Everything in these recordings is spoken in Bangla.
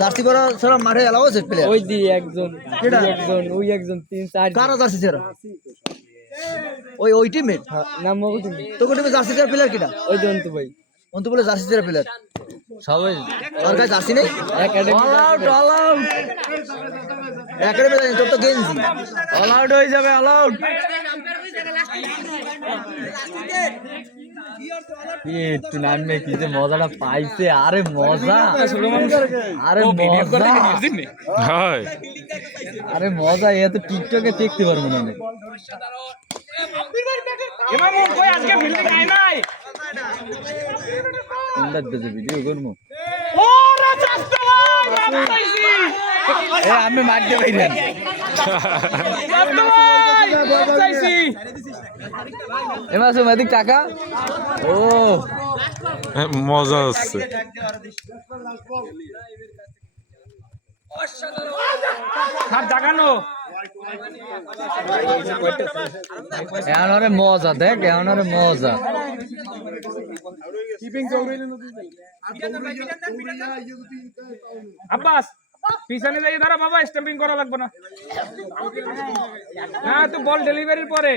জার্সি পরা ছাড়া মাঠে এলাও আছে প্লেয়ার ওই দি একজন ওই একজন 3-4 কারা জার্সি ছাড়া ওই টিমে নাম মগু তোকে টিমে জার্সি ছাড়া প্লেয়ার কিটা ওই জন্তু ভাই অন্ত বলে জার্সি ছাড়া প্লেয়ার সবাই আর কাছে জার্সি নেই একাডেমি অল আউট একাডেমি জানি তোর তো গেঞ্জি অল আউট হয়ে যাবে অল আউট একটু নামে কি যে মজাটা পাইছে আরে মজা আরে মজা হয় আরে মজা এ তো টিকটকে দেখতে পারবো না ইমামুল কই আজকে ফিল্ডিং আই নাই কোনটা দিতে ভিডিও করবো ওরে চাস্তা ভাই পাইছি এ আমি মারতে পাইরেন চাস্তা ভাই পাইছি এমাসু মাদিক টাকা ও মজা হচ্ছে হাত জাগানো এমনরে মজা দেখ এমনরে মজা আব্বাস পিছনে যাই ধরো বাবা স্ট্যাম্পিং করা লাগবে না না তো বল ডেলিভারির পরে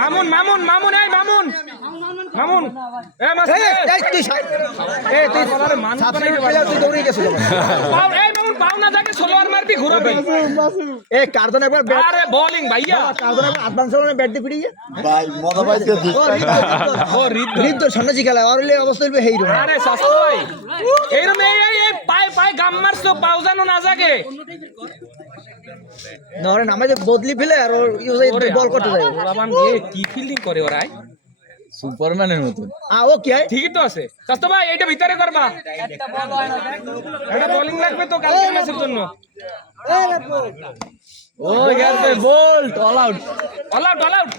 মামুন মামুন মামুন এই মামুন মামুন এ মাস এই তুই তুই আরে মান সাবস্ক্রাইব প্লেয়ার তুই দৌড়ে গেছিস পাও এই মামুন পাও না যাকে সোলোয়ার মারবি ঘুরাবি এ কার্জন একবার ব্যাট আরে বোলিং ভাইয়া কার্জন একবার অ্যাডভান্স হলো ব্যাট দিয়ে ফিরিয়ে ভাই মজা পাইতে ও রিদ রিদ তো সামনে খেলা আর হলে অবস্থা হইবে হেই রকম আরে শাস্ত্র ভাই এইরকম এই পায় পায় গাম মারছো পাও জানো না জাগে নরে নামে যে বদলি ফেলে আর ইউজার বল করতে যায় বাবান এ কি ফিল্ডিং করে ওরা সুপারম্যানের মতো ও কি হয় ঠিকই তো আছে শাস্ত্র ভাই এইটা ভিতরে করবা এটা বোলিং লাগবে তো কালকের ম্যাচের জন্য ও ইয়ার Boult all out all out